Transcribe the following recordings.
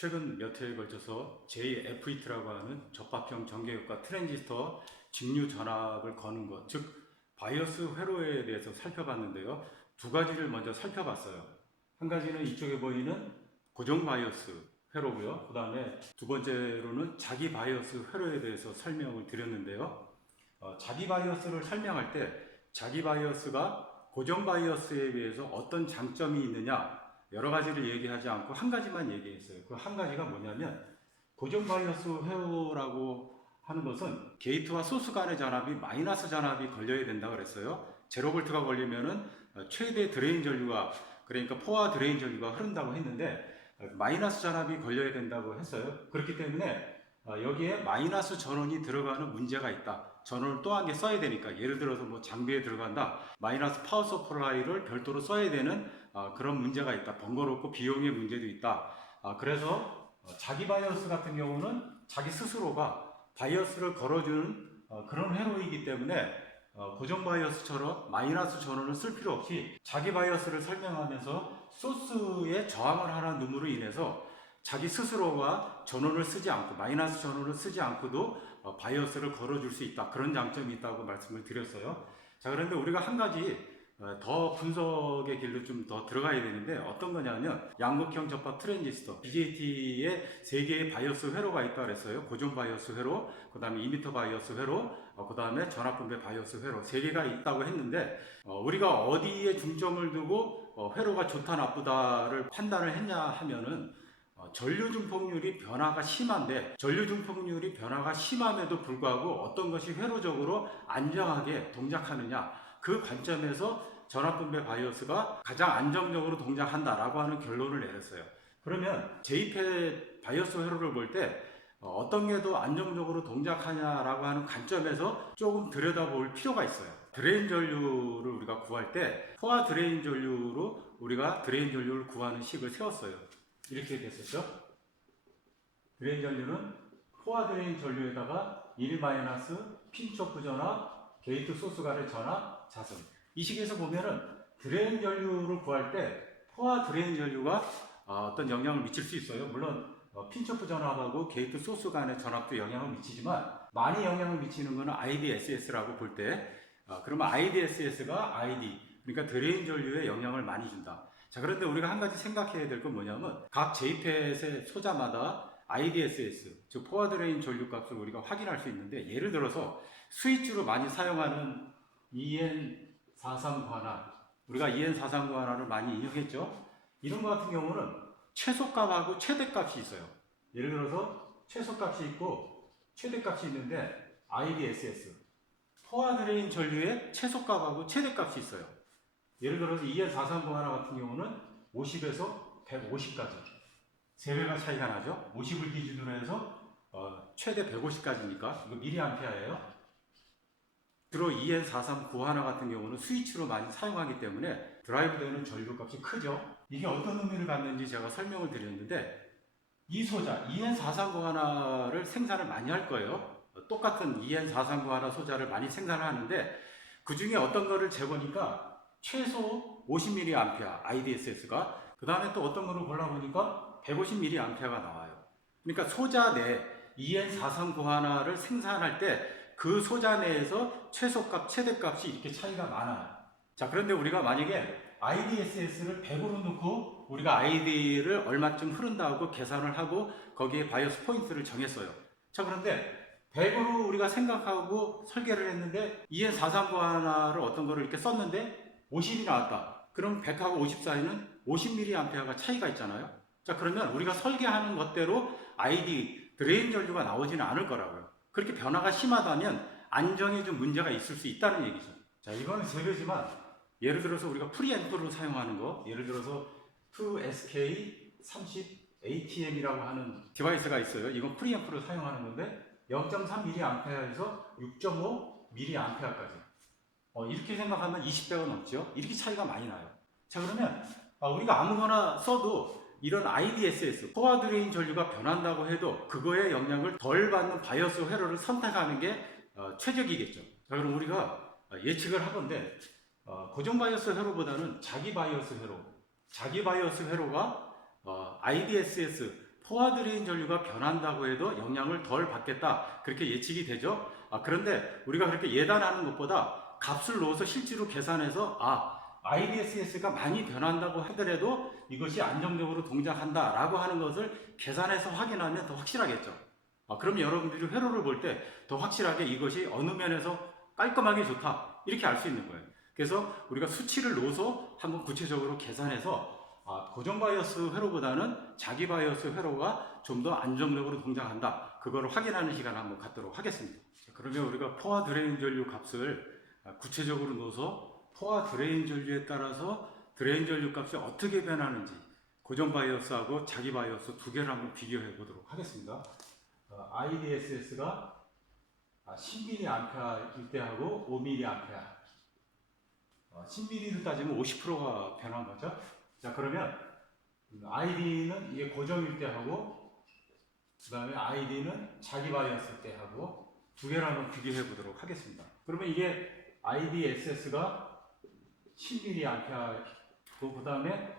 최근 몇 해에 걸쳐서 JFET라고 하는 접합형 전개효과 트랜지스터 직류 전압을 거는 것, 즉 바이어스 회로에 대해서 살펴봤는데요. 두 가지를 먼저 살펴봤어요. 한 가지는 이쪽에 보이는 고정 바이어스 회로고요. 그 다음에 두 번째로는 자기 바이어스 회로에 대해서 설명을 드렸는데요. 자기 바이어스를 설명할 때 자기 바이어스가 고정 바이어스에 비해서 어떤 장점이 있느냐, 여러 가지를 얘기하지 않고 한 가지만 얘기했어요. 그 한 가지가 뭐냐면, 고정 바이어스 회로라고 하는 것은 게이트와 소스 간의 전압이 마이너스 전압이 걸려야 된다고 그랬어요. 제로볼트가 걸리면은 최대 드레인 전류가, 그러니까 포화 드레인 전류가 흐른다고 했는데 마이너스 전압이 걸려야 된다고 했어요. 그렇기 때문에 여기에 마이너스 전원이 들어가는 문제가 있다. 전원을 또 한 개 써야 되니까, 예를 들어서 뭐 장비에 들어간다, 마이너스 파워 서플라이를 별도로 써야 되는 그런 문제가 있다. 번거롭고 비용의 문제도 있다. 그래서 자기 바이어스 같은 경우는 자기 스스로가 바이어스를 걸어주는 그런 회로이기 때문에 고정 바이어스처럼 마이너스 전원을 쓸 필요 없이 자기 바이어스를 설명하면서 소스에 저항을 하는 놈으로 인해서 자기 스스로가 전원을 쓰지 않고, 마이너스 전원을 쓰지 않고도 바이어스를 걸어줄 수 있다. 그런 장점이 있다고 말씀을 드렸어요. 자, 그런데 우리가 한 가지 더 분석의 길로 좀 더 들어가야 되는데, 어떤 거냐면 양극형 접합 트랜지스터 BJT에 세 개의 바이어스 회로가 있다고 그랬어요. 고정 바이어스 회로, 그 다음에 이미터 바이어스 회로, 그 다음에 전압분배 바이어스 회로, 세 개가 있다고 했는데, 우리가 어디에 중점을 두고 회로가 좋다 나쁘다를 판단을 했냐 하면은, 전류 증폭률이 변화가 심한데, 전류 증폭률이 변화가 심함에도 불구하고 어떤 것이 회로적으로 안정하게 동작하느냐, 그 관점에서 전압분배 바이어스가 가장 안정적으로 동작한다라고 하는 결론을 내렸어요. 그러면 JFET 바이어스 회로를 볼 때 어떤 게 더 안정적으로 동작하냐라고 하는 관점에서 조금 들여다볼 필요가 있어요. 드레인 전류를 우리가 구할 때 포화 드레인 전류로 우리가 드레인 전류를 구하는 식을 세웠어요. 이렇게 됐었죠. 드레인 전류는 포화 드레인 전류에다가 1 핀초프 전압, 게이트 소스 간의 전압, 자승. 이 식에서 보면은 드레인 전류를 구할 때 포화 드레인 전류가 어떤 영향을 미칠 수 있어요. 물론 핀초프 전압하고 게이트 소스 간의 전압도 영향을 미치지만, 많이 영향을 미치는 것은 IDSS라고 볼 때, 그러면 IDSS가 ID, 그러니까 드레인 전류에 영향을 많이 준다. 자, 그런데 우리가 한 가지 생각해야 될 건 뭐냐면, 각 JFET의 소자마다 IDSS, 즉 포화 드레인 전류 값을 우리가 확인할 수 있는데, 예를 들어서 스위치로 많이 사용하는 EN43 관화, 우리가 EN43 관화를 많이 인용했죠. 이런 것 같은 경우는 최소값하고 최대값이 있어요. 예를 들어서 최소값이 있고 최대값이 있는데, IDSS, 포화 드레인 전류의 최소값하고 최대값이 있어요. 예를 들어서 EN43 관화 같은 경우는 50에서 150까지 3배가 차이가 나죠. 50을 기준으로 해서 최대 150까지니까 이거 미리암페어예요. 주로 EN43 구하나 같은 경우는 스위치로 많이 사용하기 때문에 드라이브되는 전류값이 크죠. 이게 어떤 의미를 갖는지 제가 설명을 드렸는데, 이 소자 EN43 구하나를 생산을 많이 할 거예요. 똑같은 EN43 구하나 소자를 많이 생산을 하는데, 그 중에 어떤 거를 재보니까 최소 50mA IDSS가, 그 다음에 또 어떤 거를 골라보니까 150mA가 나와요. 그러니까 소자 내 EN43 구하나를 생산할 때 그 소자 내에서 최소값, 최대값이 이렇게 차이가 많아요. 자, 그런데 우리가 만약에 IDSS를 100으로 놓고 우리가 ID를 얼마쯤 흐른다고 계산을 하고 거기에 바이어스 포인트를 정했어요. 자, 그런데 100으로 우리가 생각하고 설계를 했는데 EN43 구하나를 어떤 거를 이렇게 썼는데 50이 나왔다. 그럼 100하고 50 사이는 50mA가 차이가 있잖아요. 자, 그러면 우리가 설계하는 것대로 ID, 드레인 전류가 나오지는 않을 거라고요. 그렇게 변화가 심하다면 안정에 좀 문제가 있을 수 있다는 얘기죠. 자, 이거는 재료지만, 예를 들어서 우리가 프리앰프로 사용하는 거, 예를 들어서 2SK30ATM이라고 하는 디바이스가 있어요. 이건 프리앰프로 사용하는 건데 0.3mA에서 6.5mA까지. 이렇게 생각하면 20배가 넘죠. 이렇게 차이가 많이 나요. 자, 그러면 우리가 아무거나 써도 이런 IDSS, 포화 드레인 전류가 변한다고 해도 그거에 영향을 덜 받는 바이어스 회로를 선택하는 게 최적이겠죠. 자, 그럼 우리가 예측을 하건대 고정 바이어스 회로보다는 자기 바이어스 회로, 자기 바이어스 회로가 IDSS, 포화 드레인 전류가 변한다고 해도 영향을 덜 받겠다, 그렇게 예측이 되죠. 그런데 우리가 그렇게 예단하는 것보다 값을 넣어서 실제로 계산해서 IDSS가 많이 변한다고 하더라도 이것이 안정적으로 동작한다 라고 하는 것을 계산해서 확인하면 더 확실하겠죠. 그럼 여러분들이 회로를 볼 때 더 확실하게 이것이 어느 면에서 깔끔하게 좋다, 이렇게 알 수 있는 거예요. 그래서 우리가 수치를 넣어서 한번 구체적으로 계산해서 고정 바이어스 회로보다는 자기 바이어스 회로가 좀 더 안정적으로 동작한다, 그거를 확인하는 시간을 한번 갖도록 하겠습니다. 자, 그러면 우리가 포화 드레인 전류 값을 구체적으로 넣어서 포화 드레인 전류에 따라서 드레인 전류 값이 어떻게 변하는지 고정 바이어스하고 자기 바이어스 두 개를 한번 비교해 보도록 하겠습니다. IDSS가 10mA일 때하고 5mA, 10m를 따지면 50%가 변한 거죠. 자, 그러면 ID는 이게 고정일 때하고 그 다음에 ID는 자기 바이어스 때하고 두 개를 한번 비교해 보도록 하겠습니다. 그러면 이게 IDSS가 10mA고 그 다음에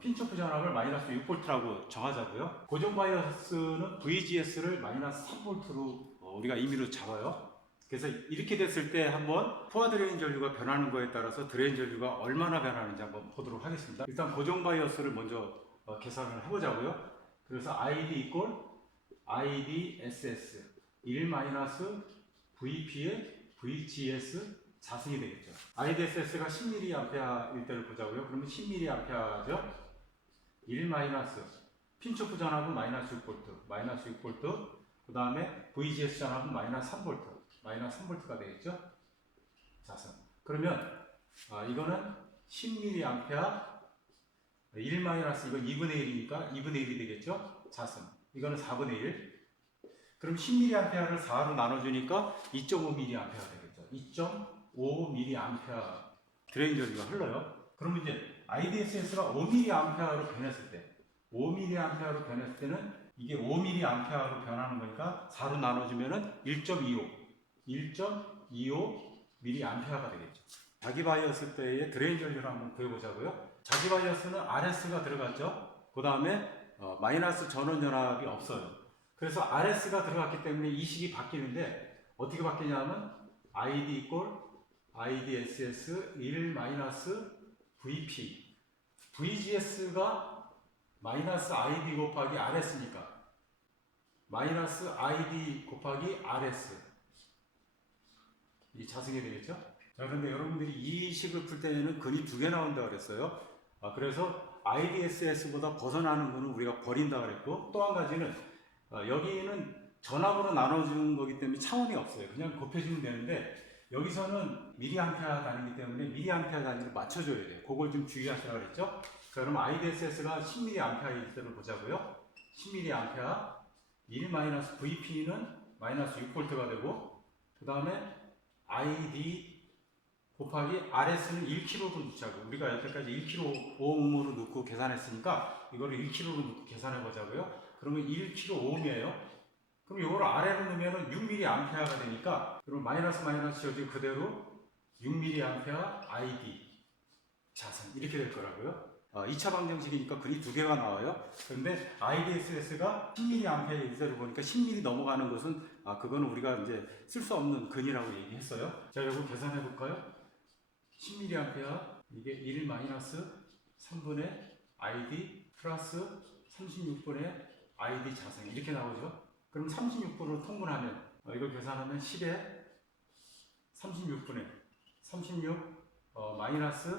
핀초프 전압을 마이너스 6V라고 정하자고요. 고정 바이어스는 VGS를 마이너스 3V로 우리가 임의로 잡아요. 그래서 이렇게 됐을 때 한번 포화 드레인 전류가 변하는 거에 따라서 드레인 전류가 얼마나 변하는지 한번 보도록 하겠습니다. 일단 고정 바이어스를 먼저 계산을 해보자고요. 그래서 ID 이꼴 IDSS 1 마이너스 VP의 VGS 자승이 되겠죠. IDSS가 10mA일 때를 보자고요. 그러면 10mA죠. 1 마이너스 핀초프 전압은 마이너스 6V, 마이너스 6V. 그 다음에 VGS 전압은 마이너스 3V, 마이너스 3V가 되겠죠. 자승. 그러면 이거는 10mA 1 마이너스 이건 2분의 1이니까 2분의 1이 되겠죠. 자승. 이거는 4분의 1. 그럼 10mA를 4로 나눠주니까 2.5mA가 되겠죠. 2.5mA 드레인 전류가 흘러요. 그러면 이제 IDSS가 5mA로 변했을 때, 5mA로 변했을 때는 이게 5mA로 변하는 거니까 4로 나눠주면은 1.25mA가 되겠죠. 자기 바이어스 때의 드레인 전류를 한번 구해보자고요. 자기 바이어스는 RS가 들어갔죠. 그 다음에 마이너스 전원 전압이 없어요. 그래서 RS가 들어갔기 때문에 이 식이 바뀌는데 어떻게 바뀌냐면 ID 이꼴 IDSS 1 마이너스 VP VGS가 마이너스 ID 곱하기 RS니까 마이너스 ID 곱하기 RS 이 자승이 되겠죠? 자, 그런데 여러분들이 이 식을 풀 때는 근이 두 개 나온다고 그랬어요. 그래서 IDSS보다 벗어나는 거는 우리가 버린다 그랬고, 또 한 가지는 여기는 전압으로 나눠주는 거기 때문에 차원이 없어요. 그냥 곱해주면 되는데 여기서는 미리암페어 단위이기 때문에 미리암페어 단위로 맞춰줘야 돼요. 그걸 좀 주의하시라고 그랬죠? 자, 그럼 IDSS가 10mA일 때를 보자고요. 10mA 1-VP는 마이너스 6V가 되고, 그 다음에 ID 곱하기 RS는 1kg로 넣자고. 우리가 여태까지 1kg 오음으로 넣고 계산했으니까 이거를 1kg로 넣고 계산해 보자고요. 그러면 1kg 오음이에요. 그럼 이거를 아래로 넣으면 6mA가 되니까, 그럼 마이너스 마이너스 여기 그대로 6mA ID 자승 이렇게 될 거라고요. 2차 방정식이니까 근이 두 개가 나와요. 그런데 IDSS가 10mA일 때를 보니까 10mm 넘어가는 것은 그거는 우리가 이제 쓸 수 없는 근이라고 얘기했어요. 자, 이거 계산해 볼까요? 10mA 이게 1 마이너스 3분의 ID 플러스 36분의 ID 자승 이렇게 나오죠. 그럼 36분으로 통분하면 이걸 계산하면 10에 36분의 36 마이너스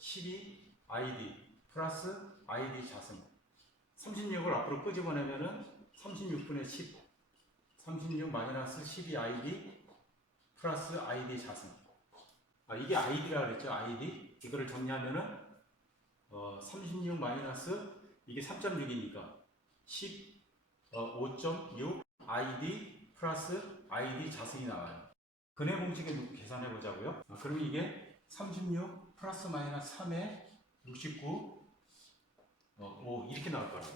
12 ID 플러스 ID 자승 36을 앞으로 끄집어내면은 36분의 10 36 마이너스 12 ID 플러스 ID 자승 이게 ID라 그랬죠. ID 이거를 정리하면은 36 마이너스 이게 3.6이니까 5.6 ID 플러스 ID 자승이 나와요. 근해 공식에 놓고 계산해 보자고요. 그러면 이게 36 플러스 마이너스 3에 69 5 이렇게 나올 거라고.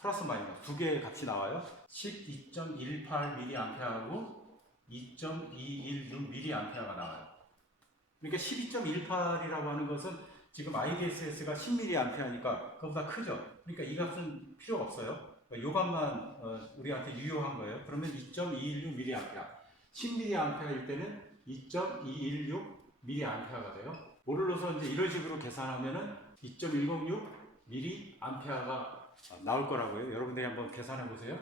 플러스 마이너스 두 개의 값이 나와요. 12.18mA하고 2.216mA가 나와요. 그러니까 12.18이라고 하는 것은 지금 IDSS가 10mA니까 그거보다 크죠. 그러니까 이 값은 필요가 없어요. 이 값만 우리한테 유효한 거예요. 그러면 2.216mA. 10mA일 때는 2.216mA가 돼요. 모듈러서 이제 이런 식으로 계산하면은 2.106mA가 나올 거라고요. 여러분들이 한번 계산해 보세요.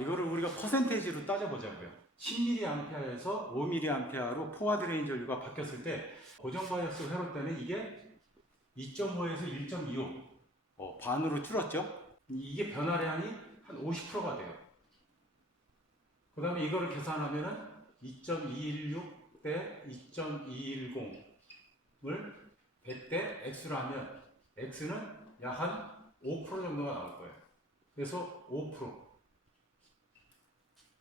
이거를 우리가 퍼센테이지로 따져보자고요. 10mA에서 5mA로 포화 드레인 전류가 바뀌었을 때 고정 바이어스 회로 때는 이게 2.5에서 1.25 반으로 줄었죠. 이게 변화량이 한 50%가 돼요. 그 다음에 이거를 계산하면은 2.216 대 2.210을 100 대 x로 하면 x는 약 한 5% 정도가 나올 거예요. 그래서 5%.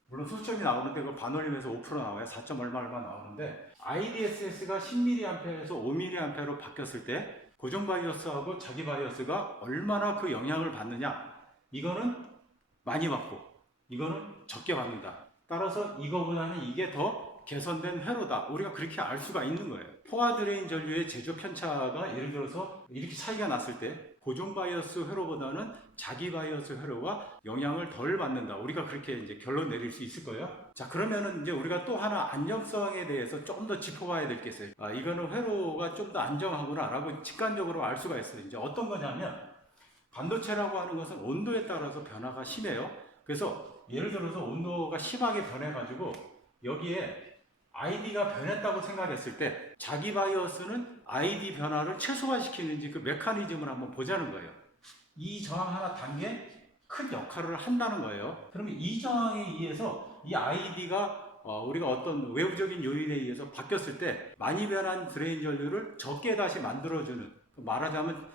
물론 수점이 나오는데 그 반올림에서 5% 나와요. 4. 얼마 나오는데 IDSS가 10mA에서 5mA로 바뀌었을 때 고정 바이어스하고 자기 바이어스가 얼마나 그 영향을 받느냐, 이거는 많이 받고 이거는 적게 받는다. 따라서 이거보다는 이게 더 개선된 회로다, 우리가 그렇게 알 수가 있는 거예요. 포화 드레인 전류의 제조 편차가 예를 들어서 이렇게 차이가 났을 때 고정 바이어스 회로보다는 자기 바이어스 회로가 영향을 덜 받는다, 우리가 그렇게 이제 결론 내릴 수 있을 거예요. 자, 그러면은 이제 우리가 또 하나 안정성에 대해서 좀 더 짚어봐야 될 게 있어요. 이거는 회로가 좀 더 안정하구나 라고 직관적으로 알 수가 있어요. 이제 어떤 거냐면, 반도체라고 하는 것은 온도에 따라서 변화가 심해요. 그래서 예를 들어서 온도가 심하게 변해가지고 여기에 ID가 변했다고 생각했을 때 자기 바이어스는 ID 변화를 최소화시키는지 그 메커니즘을 한번 보자는 거예요. 이 저항 하나 단계 큰 역할을 한다는 거예요. 그러면 이 저항에 의해서 이 ID가 우리가 어떤 외부적인 요인에 의해서 바뀌었을 때 많이 변한 드레인 전류를 적게 다시 만들어주는, 말하자면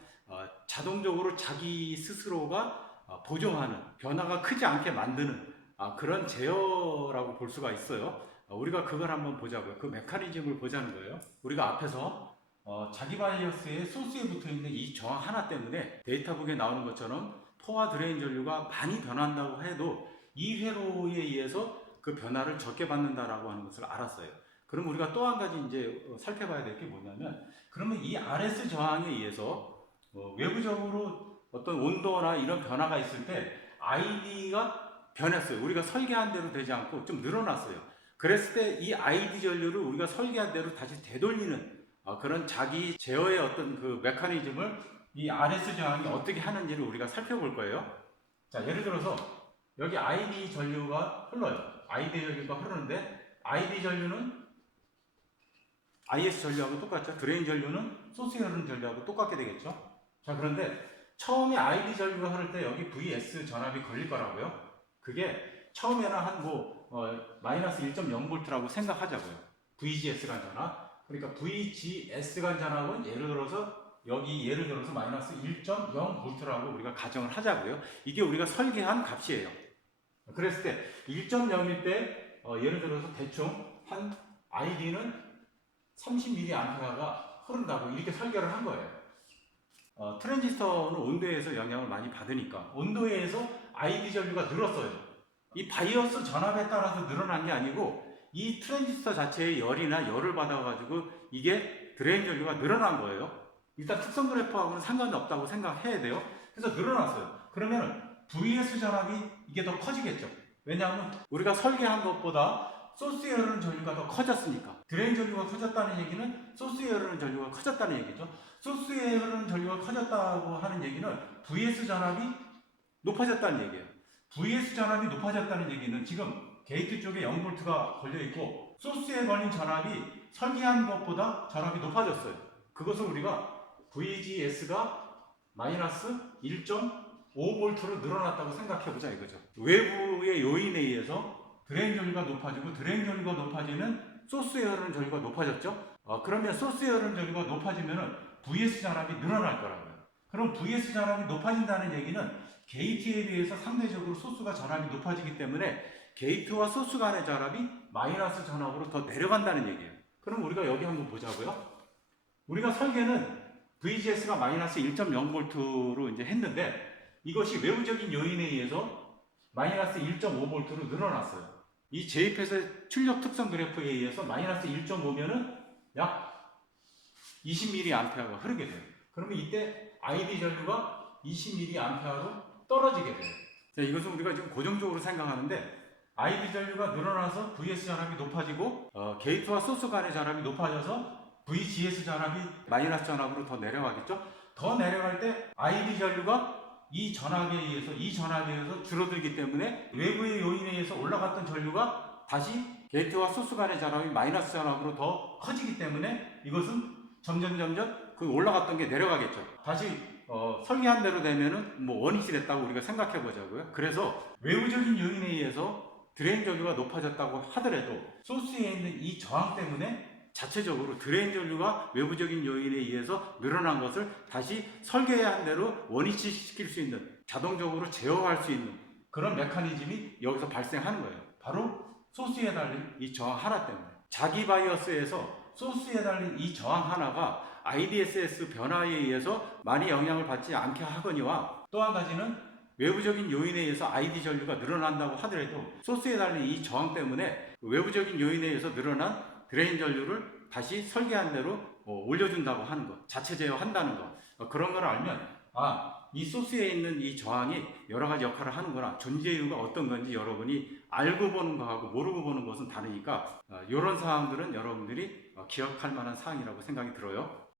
자동적으로 자기 스스로가 보정하는, 변화가 크지 않게 만드는 그런 제어라고 볼 수가 있어요. 우리가 그걸 한번 보자고요. 그 메커니즘을 보자는 거예요. 우리가 앞에서 자기 바이어스의 소스에 붙어 있는 이 저항 하나 때문에 데이터북에 나오는 것처럼 포화 드레인 전류가 많이 변한다고 해도 이 회로에 의해서 그 변화를 적게 받는다라고 하는 것을 알았어요. 그럼 우리가 또 한 가지 이제 살펴봐야 될 게 뭐냐면, 그러면 이 RS 저항에 의해서 외부적으로 어떤 온도나 이런 변화가 있을 때 ID가 변했어요. 우리가 설계한 대로 되지 않고 좀 늘어났어요. 그랬을 때 이 ID 전류를 우리가 설계한 대로 다시 되돌리는 그런 자기 제어의 어떤 그 메커니즘을 이 RS 저항이 어떻게 하는지를 우리가 살펴볼 거예요. 자, 예를 들어서 여기 ID 전류가 흘러요. ID 전류가 흐르는데 ID 전류는 IS 전류하고 똑같죠. 드레인 전류는 소스에 흐르는 전류하고 똑같게 되겠죠. 자, 그런데 처음에 ID 전류가 흐를 때 여기 VS 전압이 걸릴 거라고요. 그게 처음에는 한 마이너스 1.0V라고 생각하자고요. VGS 간 전압. 그러니까 VGS 간 전압은 예를 들어서 마이너스 1.0V라고 우리가 가정을 하자고요. 이게 우리가 설계한 값이에요. 그랬을 때 1.0일 때 예를 들어서 대충 한 ID는 30mA가 흐른다고 이렇게 설계를 한 거예요. 트랜지스터는 온도에서 영향을 많이 받으니까 온도에서 ID 전류가 늘었어요. 이 바이어스 전압에 따라서 늘어난 게 아니고 이 트랜지스터 자체의 열을 받아가지고 이게 드레인 전류가 늘어난 거예요. 일단 특성 그래프하고는 상관이 없다고 생각해야 돼요. 그래서 늘어났어요. 그러면 VS 전압이 이게 더 커지겠죠. 왜냐하면 우리가 설계한 것보다 소스에 흐르는 전류가 더 커졌으니까. 드레인 전류가 커졌다는 얘기는 소스에 흐르는 전류가 커졌다는 얘기죠. 소스에 흐르는 전류가 커졌다고 하는 얘기는 VS 전압이 높아졌다는 얘기예요. VS 전압이 높아졌다는 얘기는 지금 게이트 쪽에 0V가 걸려있고 소스에 걸린 전압이 설계한 것보다 전압이 높아졌어요. 그것을 우리가 VGS가 마이너스 1.5V로 늘어났다고 생각해보자 이거죠. 외부의 요인에 의해서 드레인 전류가 높아지고 드레인 전류가 높아지면 소스에 흐르는 전류가 높아졌죠. 그러면 소스에 흐르는 전류가 높아지면 VS 전압이 늘어날 거라고요. 그럼 VS 전압이 높아진다는 얘기는 게이트에 비해서 상대적으로 소스가 전압이 높아지기 때문에 게이트와 소스 간의 전압이 마이너스 전압으로 더 내려간다는 얘기예요. 그럼 우리가 여기 한번 보자고요. 우리가 설계는 VGS가 마이너스 1.0V로 이제 했는데 이것이 외부적인 요인에 의해서 마이너스 1.5V로 늘어났어요. 이 JPET의 출력 특성 그래프에 의해서 마이너스 1.5면은 약 20mA가 흐르게 돼요. 그러면 이때 ID 전류가 20mA로 떨어지게 돼요. 자, 이것은 우리가 지금 고정적으로 생각하는데 ID 전류가 늘어나서 VS 전압이 높아지고 게이트와 소스 간의 전압이 높아져서 VGS 전압이 마이너스 전압으로 더 내려가겠죠? 더 내려갈 때 ID 전류가 이 전압에 의해서 줄어들기 때문에 외부의 요인에 의해서 올라갔던 전류가 다시 게이트와 소스 간의 전압이 마이너스 전압으로 더 커지기 때문에 이것은 점점 그 올라갔던 게 내려가겠죠. 다시 설계한 대로 되면은 뭐 원위치 됐다고 우리가 생각해 보자고요. 그래서 외부적인 요인에 의해서 드레인 전류가 높아졌다고 하더라도 소스에 있는 이 저항 때문에 자체적으로 드레인 전류가 외부적인 요인에 의해서 늘어난 것을 다시 설계한 대로 원위치 시킬 수 있는, 자동적으로 제어할 수 있는 그런 메커니즘이 여기서 발생하는 거예요. 바로 소스에 달린 이 저항 하나 때문에. 자기 바이어스에서 소스에 달린 이 저항 하나가 IDSS 변화에 의해서 많이 영향을 받지 않게 하거니와, 또 한 가지는 외부적인 요인에 의해서 ID 전류가 늘어난다고 하더라도 소스에 달린 이 저항 때문에 외부적인 요인에 의해서 늘어난 드레인 전류를 다시 설계한 대로 올려준다고 하는 것, 자체 제어한다는 것, 그런 걸 알면 이 소스에 있는 이 저항이 여러 가지 역할을 하는구나, 존재 이유가 어떤 건지 여러분이 알고 보는 거하고 모르고 보는 것은 다르니까 이런 사항들은 여러분들이 기억할 만한 사항이라고 생각이 들어요.